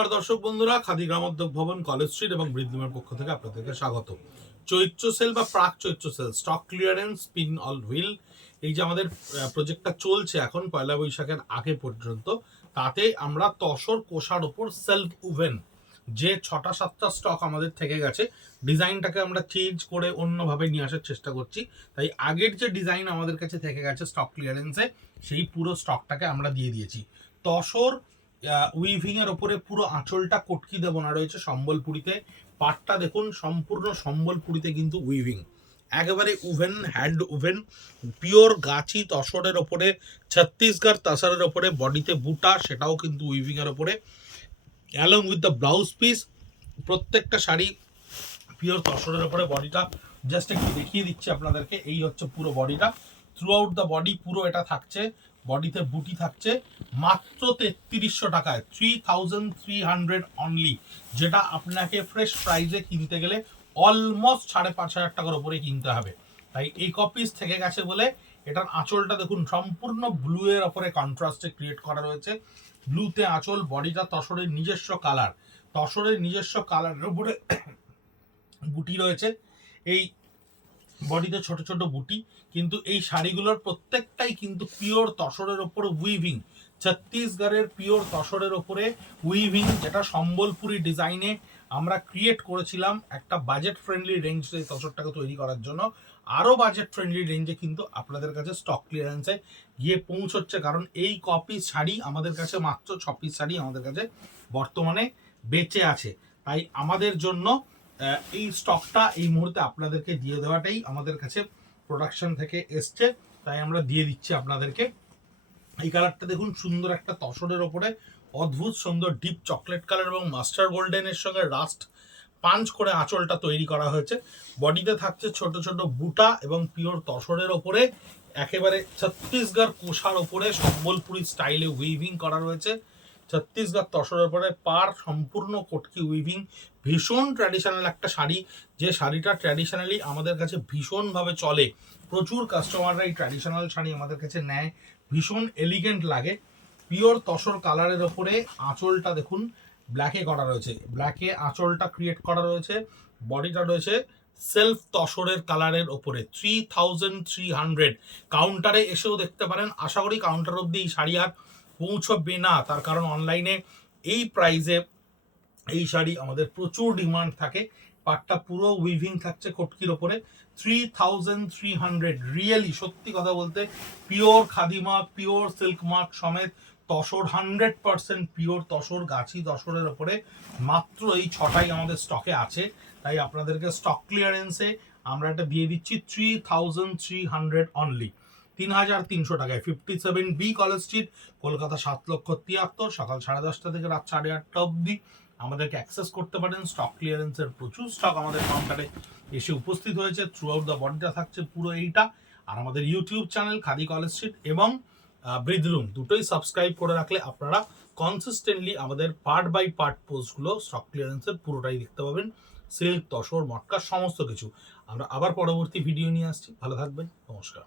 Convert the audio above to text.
নমস্কার দর্শক বন্ধুরা, খাদি গ্রামোদ্যোগ ভবন, কলেজ স্ট্রিট এবং ব্রিদলুমের পক্ষ থেকে আপনাদেরকে স্বাগত। চৈত্র সেল বা প্রাক Chaitra sale, stock clearance, spin all wheel, এই যে আমাদের প্রজেক্টটা চলছে এখন পয়লা বৈশাখের আগে পর্যন্ত, তাতে আমরা তসর কোষার ওপর সেলফ ওভেন যে 6-7টা স্টক আমাদের থেকে গেছে, ডিজাইনটাকে আমরা চেঞ্জ করে অন্যভাবে নিয়ে আসার চেষ্টা করছি। তাই আগের যে ডিজাইন আমাদের কাছে থেকে গেছে স্টক ক্লিয়ারেন্সে, সেই পুরো স্টকটাকে আমরা দিয়ে দিয়েছি। তসর উইভিং এর ওপরে পুরো আঁচলটা কটকি দেবো না রয়েছে সম্বলপুরিতে। পাটটা দেখুন সম্পূর্ণ সম্বলপুরিতে কিন্তু উইভিং, একেবারে ওভেন, হ্যান্ড ওভেন, পিওর গাছি তসরের ওপরে, ছত্তিশগড় তসরের ওপরে, বডিতে বুটা, সেটাও কিন্তু উইভিং এর ওপরে, along with the blouse piece. প্রত্যেকটা শাড়ি পিওর তসরের ওপরে। বডিটা জাস্ট একটু দেখিয়ে দিচ্ছি আপনাদেরকে, এই হচ্ছে পুরো বডিটা, থ্রু আউট দ্য বডি পুরো এটা থাকছে। বডিতে বুটি থাকছে মাত্র 3300 টাকায়, 3300 অনলি, যেটা আপনাকে ফ্রেশ প্রাইসে কিনতে গেলে অলমোস্ট 5500 টাকার উপরে কিনতে হবে। তাই এই কপিস থেকে গেছে বলে এটার আঁচলটা দেখুন সম্পূর্ণ ব্লু এর ওপরে কন্ট্রাস্টে ক্রিয়েট করা রয়েছে। ব্লুতে আঁচল, বডিটা তসরের নিজস্ব কালার, তসরের নিজস্ব কালারের উপরে বুটি রয়েছে। এই বডিতে ছোট ছোট বুটি, কিন্তু এই শাড়িগুলোর প্রত্যেকটাই কিন্তু পিওর তসরের ওপরে উইভিং, ছত্তিশগড়ের পিওর তসরের ওপরে উইভিং, যেটা সম্বলপুরি ডিজাইনে আমরা ক্রিয়েট করেছিলাম একটা বাজেট ফ্রেন্ডলি রেঞ্জে তসরটাকে তৈরি করার জন্য। আরও বাজেট ফ্রেন্ডলি রেঞ্জে কিন্তু আপনাদের কাছে স্টক ক্লিয়ারেন্সে গিয়ে পৌঁছচ্ছে, কারণ এই কপিস শাড়ি আমাদের কাছে, মাত্র 6 পিস শাড়ি আমাদের কাছে বর্তমানে বেঁচে আছে। তাই আমাদের জন্য এই স্টকটা এই মুহূর্তে আপনাদেরকে দিয়ে দেওয়াটাই আমাদের কাছে প্রোডাকশন থেকে এসছে, তাই আমরা দিয়ে দিচ্ছি আপনাদেরকে। এই কালারটা দেখুন, সুন্দর একটা তসরের ওপরে অদ্ভুত সুন্দর ডিপ চকলেট কালার এবং মাস্টার গোল্ডেনের সঙ্গে রাস্ট পাঞ্চ করে আঁচলটা তৈরি করা হয়েছে। বডিতে থাকছে ছোট ছোট বুটা এবং পিওর তসরের ওপরে একেবারে ছত্তিশগড় কোষার ওপরে সম্বলপুরি স্টাইলে উইভিং করা রয়েছে। ছত্তিশগড় তসরের উপরে পার সম্পূর্ণ কটকি উইভিং, ভীষণ ট্র্যাডিশনাল একটা শাড়ি, যে শাড়িটা ট্র্যাডিশনালি আমাদের কাছে ভীষণভাবে চলে। প্রচুর কাস্টমাররা এই ট্র্যাডিশনাল শাড়ি আমাদের কাছে নেয়, ভীষণ এলিগেন্ট লাগে। পিওর তসর কালারের ওপরে আঁচলটা দেখুন ব্ল্যাকে করা রয়েছে, ব্ল্যাকে আঁচলটা ক্রিয়েট করা রয়েছে। বডিটা রয়েছে সেলফ তসরের কালারের ওপরে, 3300। কাউন্টারে এসেও দেখতে পারেন, আশা করি কাউন্টার অব্দি এই শাড়ি আর পৌঁছবে না, তার কারণ অনলাইনে এই প্রাইসে এই শাড়ি আমাদের প্রচুর ডিমান্ড থাকে। পাটটা পুরো উইভিং থাকছে কটকির ওপরে, 3300 রিয়েলি, সত্যি কথা বলতে, পিওর খাদিমা, পিওর সিল্ক মার্ক সমেত তসর, 100% পিওর তসর, গাছি তসরের ওপরে মাত্র এই 6টাই আমাদের স্টকে আছে। তাই আপনাদেরকে স্টক ক্লিয়ারেন্সে আমরা এটা দিয়ে দিচ্ছি 3300 অনলি, 3300 টাকায়। 57B কলেজ স্ট্রিট, কলকাতা 7,73,000, সকাল 10:30 থেকে রাত 8:30 অবধি আমাদেরকে অ্যাক্সেস করতে পারেন। স্টক ক্লিয়ারেন্সের প্রচুর স্টক আমাদের কাউন্টারে এসে উপস্থিত হয়েছে। থ্রু আউট দ্য বডিটা থাকছে পুরো এইটা। আর আমাদের YouTube channel khadi college street এবং ব্রিদলুম দুটোই সাবস্ক্রাইব করে রাখলে আপনারা কনসিস্টেন্টলি আমাদের পার্ট বাই পার্ট পোস্টগুলো স্টক ক্লিয়ারেন্সের পুরোটাই দেখতে পাবেন, সিল্ক, তসর, মটকা, সমস্ত কিছু। আমরা আবার পরবর্তী ভিডিও নিয়ে আসছি, ভালো থাকবেন, নমস্কার।